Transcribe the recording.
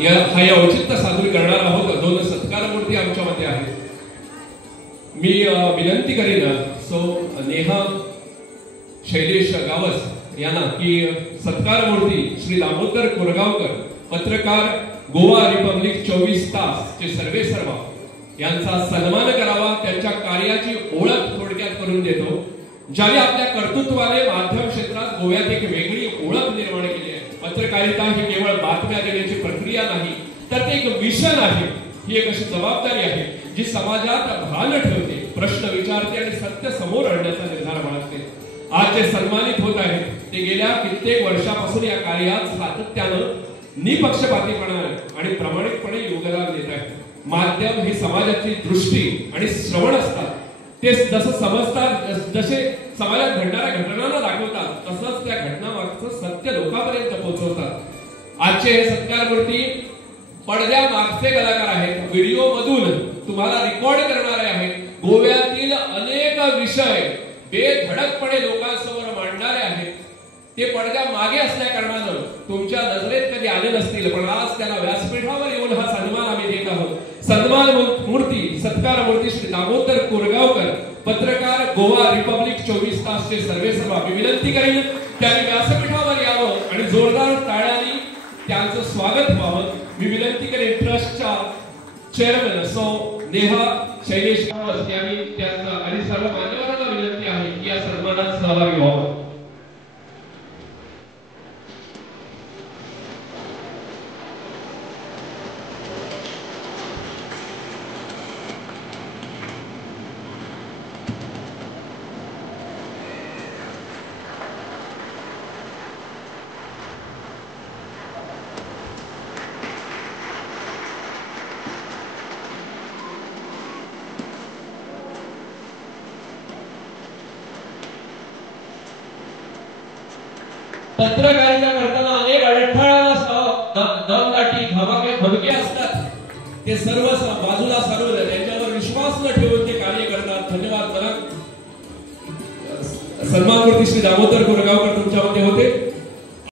हा औचित्य सादर करणार आहोत. दोन सत्कार मूर्ती आमच्यामध्ये आहेत. मी विनंती करीन सो नेहा शैलेश गावस यांना की सत्कार मूर्ती श्री दामोदर कोरगावकर, पत्रकार, गोवा रिपब्लिक 24 तास चे सर्वेसर्वा यांचा सन्मान करावा. त्यांच्या कार्याची ओळख थोडक्यात करून देतो. ज्याने आपल्या कर्तृत्वाने माध्यम क्षेत्रात गोव्यात एक वेगळी ओळख निर्माण केली आहे. पत्रकारिता ही केवळ बातम्या देण्याची प्रक्रिया नाही, तर ते एक मिशन आहे. ही एक अशी जबाबदारी आहे जी समाजात भान ठेवते, प्रश्न विचारते आणि सत्य समोर आणण्याचा निर्धार बाळगते. आज जे सन्मानित होत आहेत ते गेल्या कित्येक वर्षापासून या कार्यात सातत्यानं निपक्षपातीपणाने आणि प्रामाणिकपणे योगदान देत आहेत. माध्यम ही समाजाची दृष्टी आणि श्रवण असतात. ते जसं समजतात, जसे समाजात घडणाऱ्या घटनांना दाखवतात, तसंच त्या घटनामागचं सत्य लोकांपर्यंत पोहोचवतात. आजचे हे सत्कार मूर्ती पडद्या मागचे कलाकार आहेत. व्हिडिओ मधून तुम्हाला रेकॉर्ड करणारे आहेत. गोव्यातील अनेक विषय बेधडकपणे लोकांसमोर मांडणारे आहेत. ते पडद्या मागे असल्या कारणानं तुमच्या नजरेत कधी आले नसतील, पण आज त्याला व्यासपीठावर येऊन हा सन्मान आम्ही देत आहोत. सन्मान मूर्ती, सत्कार मूर्ती श्री दामोदर कोरगावकर, पत्रकार, गोवा रिपब्लिक 24 तास चे सर्वेसर्वा. मी विनंती करेन त्यांनी व्यासपीठावर यावं आणि जोरदार टाळ्यांनी त्यांचं स्वागत व्हावं. मी विनंती करेन ट्रस्टच्या चेअरमन सो नेहा शैलेश गावस यांनी त्यांना आणि सर्व मान्यवरांना विनंती आहे की या सन्मानात सहभागी व्हावं. पत्रकारिता करताना अनेक अडथळा, दमदाटी, धमके असतात. ते सर्व बाजूला सारून त्यांच्यावर विश्वास न ठेवून ते कार्य करतात. धन्यवाद. मला सन्मान मूर्ती श्री दामोदर कोरगावकर तुमच्यामध्ये होते.